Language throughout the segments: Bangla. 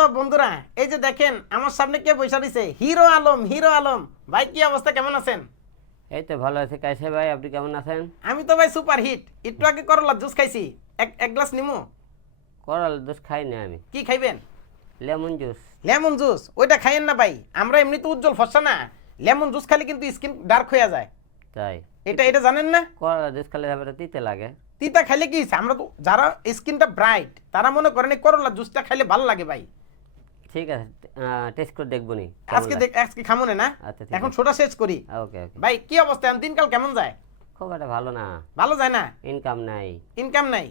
তো বন্ধুরা এই যে দেখেন আমার সামনে কে বসে দিছে হিরো আলম হিরো আলম। ভাই কি অবস্থা? কেমন আছেন? এই তো ভালো আছে। কাইসে ভাই আপনি কেমন আছেন? আমি তো ভাই সুপার হিট একটু আগে করলার জুস খাইছি। এক এক গ্লাস নিমু। করাল জুস খাই না আমি। কি খাইবেন? Lemon juice. Lemon juice? ওইটা খাইয়েন না ভাই। আমরা এমনি তো উজ্জ্বল ফসা না। লেমন জুস খালি কিন্তু স্কিন ডার্ক হয়ে যায়। তাই। এটা এটা জানেন না? করাল জুস খালে হবে তিতে লাগে। তিতা খাইলে কি আমরা তো যারা স্কিনটা ব্রাইট তারা মনে করেন এই করলা জুসটা খাইলে ভালো লাগে ভাই। ঠিক আছে টেস্ট করে দেখব নি আজকে দেখ আজকে খামো না আচ্ছা, এখন। ছোটা শেষ করি। ওকে ওকে। ভাই কি অবস্থা? দিনকাল কেমন যায়? খুব একটা ভালো না। ভালো যায় না? ইনকাম নাই। ইনকাম নাই?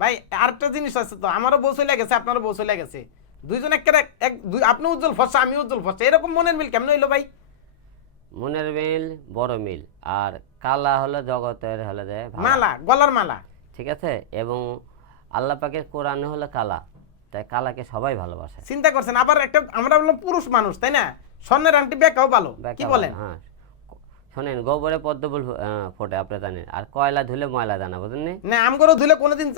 ভাই আরেকটা জিনিস আছে তো আমারও বউ চলে গেছে আপনারও বউ চলে গেছে। দুইজন একেবারে এক দুই আপনি উজ্জ্বল ফসা আমি উজ্জ্বল ফসা এরকম মনের মিল কেমন হইল ভাই? মনের মিল বড় মিল আর কালা হলো জগতের হলো যে মালা গলার মালা। ঠিক আছে এবং আল্লাহ পাকের কোরআন হলো কালা। তাই কালাকে সবাই ভালোবাসে। চিন্তা করছেন আবার একটা আমরা বললাম পুরুষ মানুষ তাই না? স্বর্ণের আন্টি বেকাও ভালো কি বলেন? হ্যাঁ। শোনেন গোবরে পদ্মফুল ফোটে আপনি জানেন। আর কয়লা ধুলে ময়লা জানা বুঝলেন নি? না আমগরও ধুলে কোনোদিন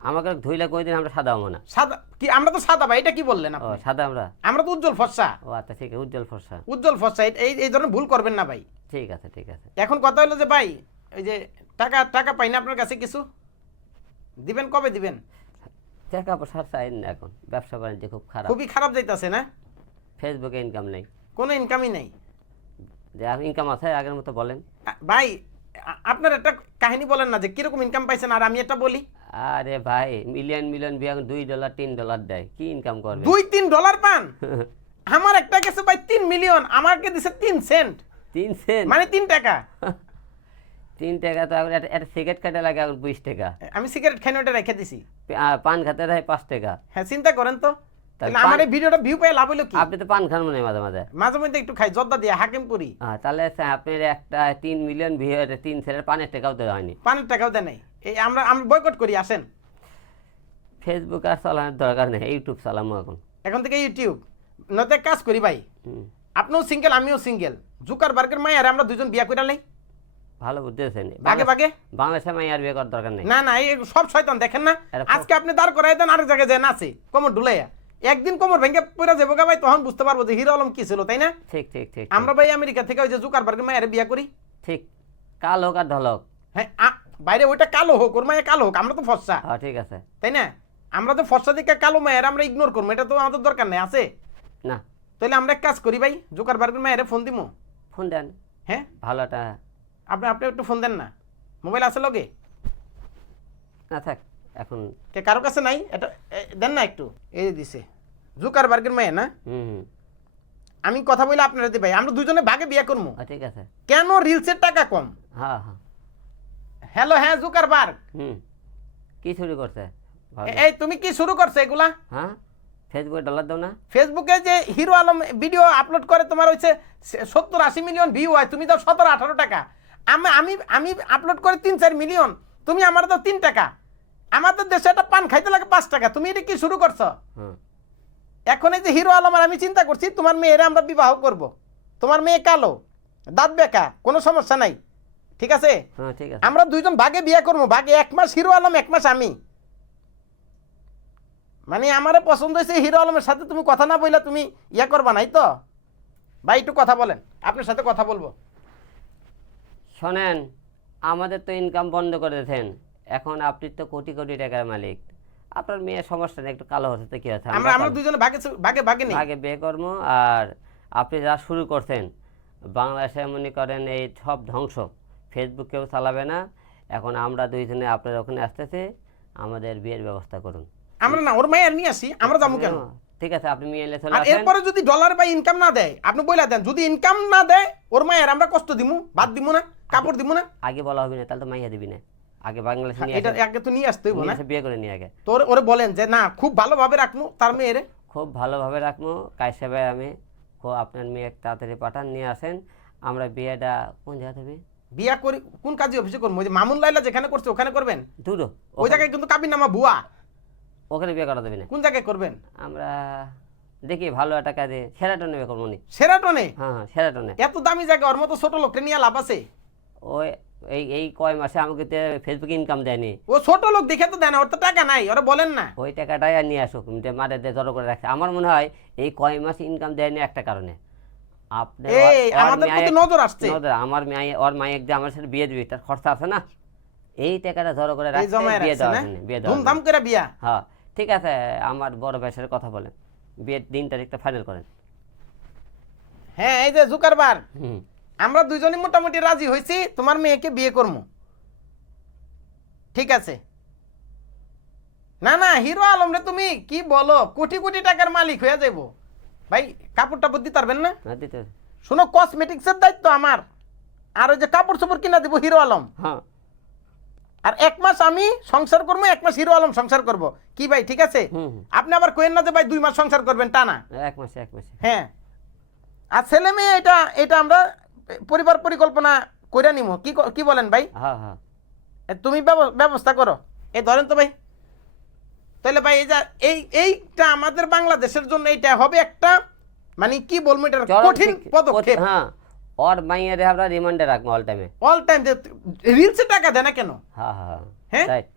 আমাকে ধুইলে কয়দিন আমরা সাদা হব না। সাদা কি আমরা তো সাদা ভাই এটা কি বললেন আপনি? সাদা আমরা? আমরা তো উজ্জ্বল ফসা ও আচ্ছা ঠিক আছে উজ্জ্বল ফর্সা। উজ্জ্বল এই- এই এই ধরনের ভুল করবেন না ভাই। ঠিক আছে ঠিক আছে। এখন কথা হলো যে ভাই ওই যে টাকা টাকা পাই না আপনার কাছে কিছু? দিবেন কবে দিবেন? টাকা পয়সা চাই না এখন। ব্যবসা বাণিজ্য খুব খারাপ। খুবই খারাপ যাইতাছে না? ফেসবুকে ইনকাম নেই। কোনো ইনকামই নেই? যে ইনকাম আছে আগের মতো বলেন। ভাই আপনার একটা কাহিনী বলেন না যে কীরকম ইনকাম পাইছেন আর আমি একটা বলি। আরে ভাই মিলিয়ন মিলিয়ন বিয়ে দুই ডলার তিন ডলার দেয়। কি ইনকাম করবে? দুই তিন ডলার পান? আমার একটা গেছে ভাই তিন মিলিয়ন আমাকে দিছে তিন সেন্ট তিন সেন্ট মানে তিন টাকা। তিন টাকা তো একটা- সিগারেট কাটে লাগে এখন বিশ টাকা। আমি সিগারেট খাই ওটা রেখে দিছি। পান খাতে দেয় পাঁচ টাকা। হ্যাঁ চিন্তা করেন তো। আমার এই ভিডিওটা ভিউ পেয়ে লাভ হলো কি? আপনি তো পান খান মনে মাঝে মাঝে। মাঝে মধ্যে একটু খাই জর্দা দিয়ে হাকিমপুরি। হ্যাঁ তাহলে আপনার একটা তিন মিলিয়ন ভিউ তিন ছেলের পানের টাকাও দেওয়া হয়নি। পানের টাকাও দেয় নাই। এই আমরা আমরা বয়কট করি আসেন। ফেসবুক আর চালানোর দরকার নেই ইউটিউব চালামো এখন। এখন থেকে ইউটিউব এক কাজ করি ভাই। আপনিও সিঙ্গেল আমিও সিঙ্গেল জুকার বার্গের মাই আর আমরা দুজন বিয়া করে নেই ভালো বুদ্ধি হয়েছে বাগে বাগে? বাংলাদেশে মাই আর বিয়ে করার দরকার নেই। না না এই সব শয়তান দেখেন না? আজকে আপনি দাঁড় করাই দেন আরেক জায়গায় যায় নাচে কোমর ডুলাইয়া একদিন কোমর ভেঙে পড়ে যাব গা ভাই তখন বুঝতে পারব যে হিরো আলম কি ছিল তাই না? ঠিক ঠিক ঠিক আমরা ভাই আমেরিকা থেকে ওই যে জুকার বার্গের মায়ের বিয়া করি। ঠিক। কাল হোক আর ঢল হোক। হ্যাঁ বাইরে ওইটা কালো হোক ওর মায়ের কালো হোক আমরা তো ফর্সা। হ্যাঁ ঠিক আছে। তাই না? আমরা তো ফর্সা দিকে কালো মায়ের আমরা ইগনোর করব এটা তো আমাদের দরকার নেই আছে? না। তাহলে আমরা এক কাজ করি ভাই জুকার বার্গের মায়ের ফোন দিমু। ফোন দেন। হ্যাঁ? ভালো একটা আপনি আপনি একটু ফোন দেন না। মোবাইল আছে লগে? না থাক এখন। কে কারও কাছে নাই? এটা দেন না একটু। এই যে দিছে। জুকার বার্গের মেয়ে না? হুম আমি কথা বলে আপনারা দিই ভাই আমরা দুজনে ভাগে বিয়ে করব ঠিক আছে। কেন রিলসের টাকা কম? হ্যাঁ হ্যাঁ। হ্যালো হ্যাঁ জুকার বার্গ। হুম। কি শুরু করছে? এই তুমি কি শুরু করছ এগুলা? হ্যাঁ? ফেসবুকে ডলার দাও না। ফেসবুকে যে হিরো আলম ভিডিও আপলোড করে তোমার হচ্ছে সত্তর আশি মিলিয়ন ভিউ হয় তুমি দাও সতেরো আঠারো টাকা। আমি আমি আমি আপলোড করে তিন চার মিলিয়ন তুমি আমার দাও তিন টাকা। আমাদের দেশে একটা পান খাইতে লাগে পাঁচ টাকা। তুমি এটা কি শুরু করছ? এখন এই যে হিরো আলম আর আমি চিন্তা করছি তোমার মেয়েরা আমরা বিবাহ করব। তোমার মেয়ে কালো দাঁত বেকা কোনো সমস্যা নাই। ঠিক আছে? হ্যাঁ আমরা দুইজন ভাগে বিয়ে করব। ভাগে এক মাস হিরো আলম এক মাস আমি। মানে আমারও পছন্দ হয়েছে হিরো আলমের সাথে। তুমি কথা না বললে তুমি ইয়া করবা নাই তো? ভাই একটু কথা বলেন। আপনার সাথে কথা বলব। শোনেন আমাদের তো ইনকাম বন্ধ করে দিয়েছেন। এখন আপনি তো কোটি কোটি টাকার মালিক। আপনার মেয়ের সমস্যা নেই একটু কালো হতে কি আছে? আমরা আমরা দুজনে ভাগে ভাগে ভাগে নেই। বিয়ে কর্ম আর আপনি যা শুরু করছেন বাংলাদেশে মনে করেন এই সব ধ্বংস। ফেসবুক কেউ চালাবে না। এখন আমরা দুইজনে আপনার ওখানে আসতেছি আমাদের বিয়ের ব্যবস্থা করুন। আমরা না ওর মায়ের নিয়ে আসি আমরা যাব কেন? ঠিক আছে আপনি মেয়ে এলে চলে আসেন। এরপরে যদি ডলার বা ইনকাম না দেয় আপনি বলে দেন যদি ইনকাম না দেয় ওর মায়ের আমরা কষ্ট দিমু বাদ দিমু না। কাপড় দিমু না? আগে বলা হবে না তাহলে তো মাইয়া দিবি না। আগে বাংলাদেশ নিয়ে এটা আগে তো নিয়ে আসতে হইব না? এসে বিয়ে করে নিয়ে আগে। তোর ওরে বলেন যে না খুব ভালোভাবে রাখমু তার মেয়েরে। খুব ভালোভাবে রাখব কাইসে ভাই আমি খুব আপনার মেয়ে তাড়াতাড়ি পাঠান নিয়ে আসেন। আমরা বিয়েটা কোন জায়গা থেকে? বিয়া করি কোন কাজে অফিসে করব? ওই যে মামুন লাইলা যেখানে করছে ওখানে করবেন? দূর। ওই জায়গায় কিন্তু কাবির নামা বুয়া ওখানে বিয়ে করা দেবে না। কোন জায়গায় করবেন? আমরা দেখি ভালো একটা কাজে সেরাটনে বিয়ে করব সেরাটনে? হ্যাঁ হ্যাঁ সেরাটনে। এত দামি জায়গা ওর মতো ছোট লোকটা নিয়ে লাভ আছে? ওই এই এই কয় মাসে আমাকে ফেসবুক ইনকাম দেয়নি। ও ছোট লোক দেখে তো দেয় না ওর তো টাকা নাই ওরা বলেন না। ওই টাকাটাই আর নিয়ে আসুক মারে জড়ো করে রাখছে। আমার মনে হয় এই কয় মাস ইনকাম দেয়নি একটা কারণে। আপনি ওর- এই ওর আমাদের প্রতি নজর আসছে। নজর, আমার মেয়ে ওর মায়ের দিয়ে আমার সাথে বিয়ে দিবি তার খরচা আছে না? এই টাকাটা জড়ো করে রাখছে বিয়ে ধুমধাম করে বিয়া। হ্যাঁ ঠিক আছে আমার বড় ভাইয়ের কথা বলেন। বিয়ের দিন তারিখটা ফাইনাল করেন। হ্যাঁ এই যে জুকারবার। হুম। আমরা দুইজনই মোটামুটি রাজি হয়েছি তোমার মেয়েকে বিয়ে করব ঠিক আছে? না না হিরো আলম রে তুমি কি বলো? কোটি কোটি টাকার মালিক হয়ে যাব ভাই কাপড় টাপড় দিতে পারবেন না? শোনো কসমেটিক্সের দায়িত্ব আমার। আর ওই যে কাপড় চোপড় কিনা দিব হিরো আলম। হ্যাঁ। আর এক মাস আমি সংসার করব এক মাস হিরো আলম সংসার করব। কি ভাই ঠিক আছে। আপনি আবার কোয়েন না যে ভাই দুই মাস সংসার করবেন টা না? এক মাসে এক মাসে। হ্যাঁ। আর ছেলে মেয়ে এটা এটা আমরা পরিবার পরিকল্পনা করে নিব কি কি বলেন ভাই? হ্যাঁ হ্যাঁ। তুমি ব্যবস্থা করো। এই ধরেন তো ভাই তাহলে ভাই এই যে এই এইটা আমাদের বাংলাদেশের জন্য এইটা হবে একটা মানে কি বলব এটা কঠিন পদক্ষেপ। হ্যাঁ। ওর মাইয়ারে আমরা রিমান্ডে রাখব অল টাইমে অল টাইম রিলসে টাকা দেয় না কেন? হ্যাঁ হ্যাঁ হ্যাঁ? রাইট